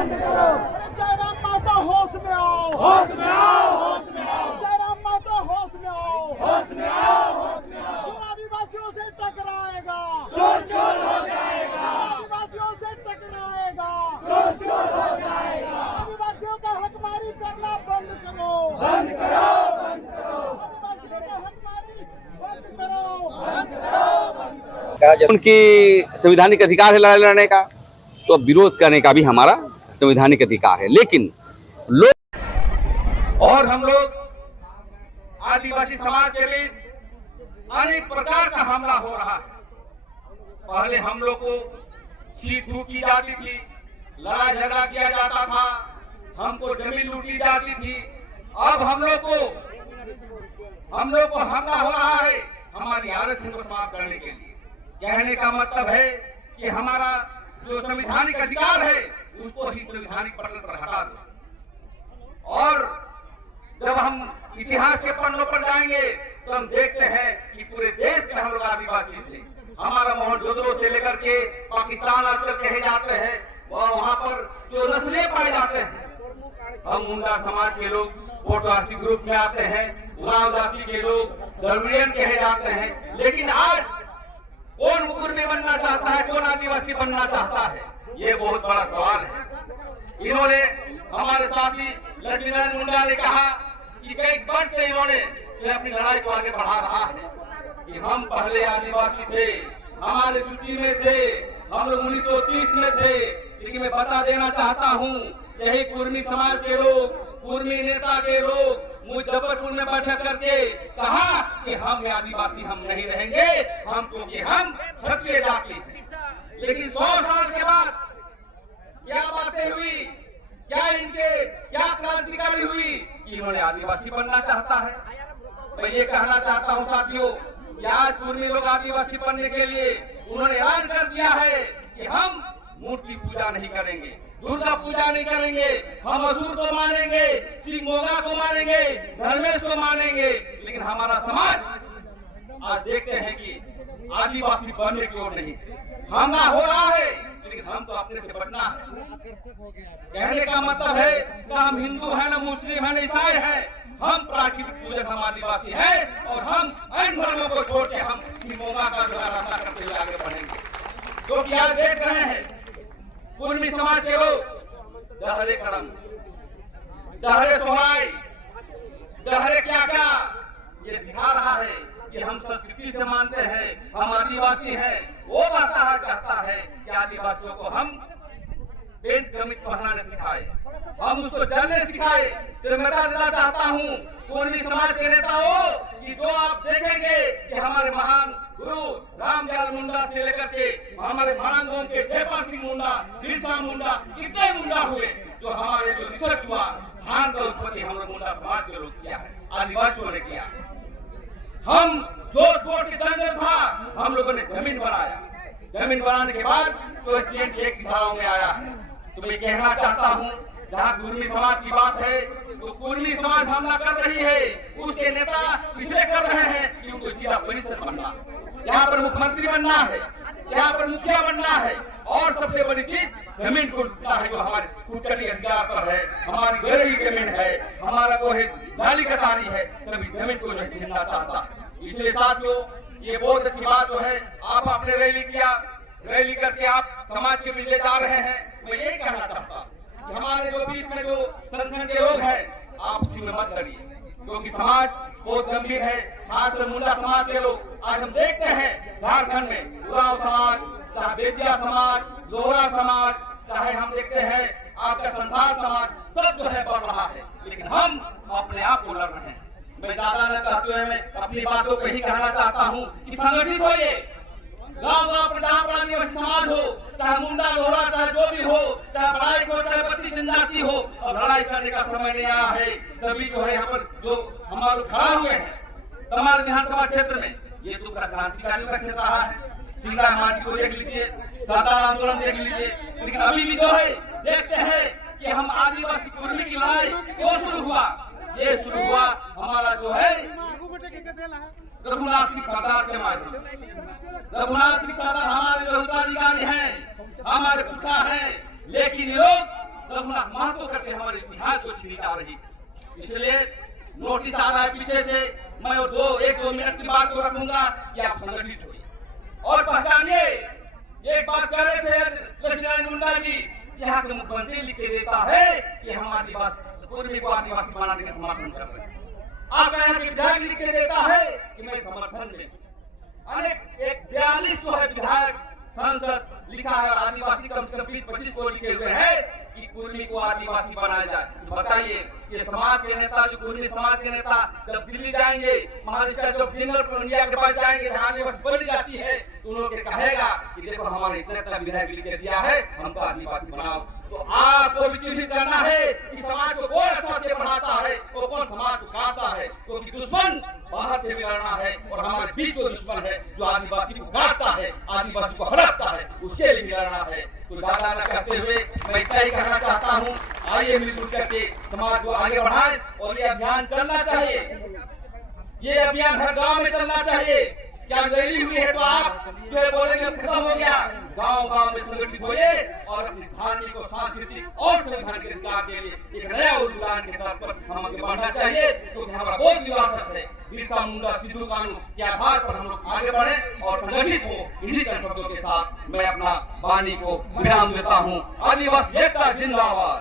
जयराम माता होश में आओ, होश में आओ, होश में आओ, जयराम माता होश में आओ, होश में आओ, होश में आओ। जो आदिवासियों से टकराएगा चोर चोर हो जाएगा, आदिवासियों से टकराएगा, चोर चोर हो जाएगा। आदिवासियों का हकमारी करना बंद करो, बंद करो, बंद करो, आदिवासियों का हकमारी बंद करो, बंद करो, बंद करो। उनकी संवैधानिक अधिकार है लड़ाई लड़ने का, तो विरोध करने का भी हमारा संवैधानिक अधिकार है। लेकिन लोग और हम लोग आदिवासी समाज के बीच अनेक प्रकार का हमला हो रहा है। पहले हम लोग को छीट छूट की जाती थी, लड़ाई झगड़ा किया जाता था, हमको जमीन लूटी जाती थी। अब हम लोग को हमला हो रहा है हमारी आरक्षण को समाप्त करने के लिए। कहने का मतलब है कि हमारा जो संवैधानिक अधिकार है उसको ही संवैधानिक पटल पर हटा दो। और जब हम इतिहास के पन्नों पर जाएंगे तो हम देखते हैं कि पूरे देश के हम लोग आदिवासी थे। हमारा मोहनजोदड़ो से लेकर के पाकिस्तान आकर कहे जाते हैं, वहाँ पर जो नस्लें पाए जाते हैं, हम मुंडा समाज के लोग पोटवासी ग्रुप में आते हैं, उरांव जाति के लोग द्रविड़ियन कहे जाते हैं। लेकिन आज कौन कुर्मी बनना चाहता है, कौन आदिवासी बनना चाहता है, ये बहुत बड़ा सवाल है। इन्होंने हमारे साथी लक्ष्मीनारायण मुंडा ने कहा कि कई वर्ष से इन्होंने अपनी लड़ाई को आगे बढ़ा रहा है कि हम पहले आदिवासी थे, हमारे सूची में थे, हम लोग 1930 में थे। लेकिन मैं बता देना चाहता हूँ, यही कुर्मी समाज के लोग, कुर्मी नेता के लोग मुजफ्फरपुर में बैठक करके कहा कि हम आदिवासी हम नहीं रहेंगे, हम क्योंकि हम क्षत्रिय जाति हैं। लेकिन 100 साल के बाद क्या बातें हुई, क्या क्रांतिकारी हुई कि इन्होंने आदिवासी बनना चाहता है। मैं ये कहना चाहता हूँ साथियों, आज कुर्मी लोग आदिवासी बनने के लिए उन्होंने ऐलान कर दिया है कि हम मूर्ति पूजा नहीं करेंगे, दुर्गा पूजा नहीं करेंगे, हम असुर को मानेंगे, सिंह मोगा को मानेंगे, धर्मेश को मानेंगे। लेकिन हमारा समाज आज देखते हैं कि आदिवासी बनने की ओर नहीं, हमला हो रहा है, लेकिन हम तो अपने से बचना है। कहने का मतलब है कि हम हिंदू हैं, न मुस्लिम हैं, न ईसाई हैं, हम प्राकृतिक पूजक, हम आदिवासी हैं और हम अन्य धर्मों को छोड़ के हम मोगा का रास्ता करते हुए आगे बढ़ेंगे। तो क्या देख रहे हैं कुर्मी समाज के लोग दहरे करम, दहरे सोहाई, दहरे क्या क्या ये दिखा रहा है कि हम संस्कृति से मानते हैं, हम आदिवासी हैं। वो चाहता है कि आदिवासियों को हम पेंट कमीज पहनाने सिखाए, हम उसको चलने सिखाए। तो मैं बताना चाहता हूँ कुर्मी समाज के नेताओं कि जो आप देखेंगे कि हमारे महान गुरु रामदयाल मुंडा से लेकर के हमारे मानगों के जयपाल सिंह मुंडा, बिरसा मुंडा, कितने मुंडा हुए, जो हमारे जो रिसर्च हुआ धान का उत्पत्ति हम लोग मुंडा समाज के लोग किया है, आदिवासियों ने किया। हम जो के जंगल था, हम लोगों ने जमीन बनाया, जमीन बनाने के बाद तो एक धाराओं में आया है। तो मैं कहना चाहता हूँ, जहाँ कुर्मी समाज की बात है तो कुर्मी समाज हमला कर रही है, उसके नेता इसलिए कर रहे हैं कि उनको जिला परिषद बनना, यहाँ पर मुख्यमंत्री बनना है, यहाँ पर मुखिया बनना है, और सबसे बड़ी चीज जमीन को लूटना है, जो हमारे कुटनी अधिकार पर है, हमारी गहरी जमीन है, हमारा वो है नाली कटारी है, सभी जमीन को नहीं छीनना चाहता। इसलिए साथियों, ये बहुत अच्छी बात जो है, आप आपने रैली करके आप समाज के बीच ले जा रहे हैं। मैं यही कहना चाहता कि हमारे जो बीच में जो संगठन के लोग हैं, आप उसी में मत लड़िए, क्योंकि समाज बहुत गंभीर है। खासकर मुंडा समाज के लोग आज हम देखते हैं झारखंड में उरांव समाज, चाहे बेतिया समाज, लोहरा समाज, चाहे हम देखते हैं आपका संथाल समाज, सब जो है बढ़ रहा है, लेकिन हम अपने आप को लड़ रहे हैं। मैं ज्यादा न कहते हुए मैं अपनी बातों को ही कहना चाहता हूँ कि संगठित होइए, गाँव जहाँ पर आदिवासी समाज हो, चाहे मुंडा लोहरा, चाहे जो भी हो, चाहे बड़ाई हो, चाहे बत्ती जनजाति हो, अब लड़ाई करने का समय नहीं आया है। सभी जो है यहाँ पर जो हमारे खड़ा हुए हैं तमाम विधानसभा क्षेत्र में, ये तो क्रांतिकारी का क्षेत्र रहा है। सीधा माटी को देख लीजिए, सरदार आंदोलन देख लीजिए, लेकिन अभी भी जो है देखते हैं कि हम आदिवासी कुर्मी की लड़ाई क्यों शुरू हुआ। ये शुरू हुआ हमारा जो है रघुनाथ सिंह सरदार के माध्यम से। रघुनाथ सिंह सरदार हमारे जो उत्तराधिकारी हैं, हमारे पुरखा हैं, लेकिन ये लोग रघुनाथ महतो करके हमारे इतिहास को छीनी जा रही। इसलिए नोटिस आ रहा है पीछे से, मैं एक दो मिनट की बात को रखूंगा कि आप संगठित होइए और पहचानिए। एक बात कह रहे थे लक्ष्मीनारायण मुंडा जी, यहाँ के मुख्यमंत्री लिख के देता है कि हम आदिवासी कुर्मी को आदिवासी बनाने का समर्थन कर रहे हैं। आपका यहाँ के विधायक लिख के देता है कि मैं समर्थन में। अनेक एक 42 जो है विधायक सांसद लिखा है, आदिवासी कम से कम 20-25 को लिखे हुए हैं कि कुर्मी को आदिवासी बनाया जाए। तो बताइए ये समाज के नेता, जो कुर्मी समाज के नेता जब दिल्ली जाएंगे, महाराष्ट्र जब जनरल इंडिया के पास जाएंगे, जहाँ आदिवासी बन जाती है, तो उन्होंने कहेगा कि देखो हमारे इतना विधायक लिख के दिया है, हमको आदिवासी बनाओ। तो आपको भी चिन्हित करना है कि समाज को कौन अच्छा से बढ़ाता है और कौन समाज को काटता है, क्योंकि दुश्मन बाहर से भी लड़ना है और हमारे बीच जो दुश्मन है जो आदिवासी को काटता है, आदिवासी को हड़पता है, उसके लिए भी लड़ना है। तो ज्यादा न कहते हुए मैं इतना ही कहना चाहता हूँ, आइए मिलजुल करके समाज को आगे बढ़ाएं और ये अभियान चलना चाहिए। ये अभियान हर गांव में चलना चाहिए। क्या रैली हुई है तो आप जो है बोलेंगे खत्म हो गया, गांव-गांव में संगठित होइए और अपनी धार्मिक और सांस्कृतिक और संवैधानिक अधिकार के लिए एक नया उद्यान के तौर पर हम आगे बढ़ना चाहिए, क्योंकि हमारा बहुत विश्वास है बिरसा मुंडा सिद्धू कानून के आधार पर हम लोग आगे बढ़े और संगठित हो। इन्हीं शब्दों के साथ मैं अपना वाणी को विराम देता हूँ। आदिवासी एकता जिंदाबाद।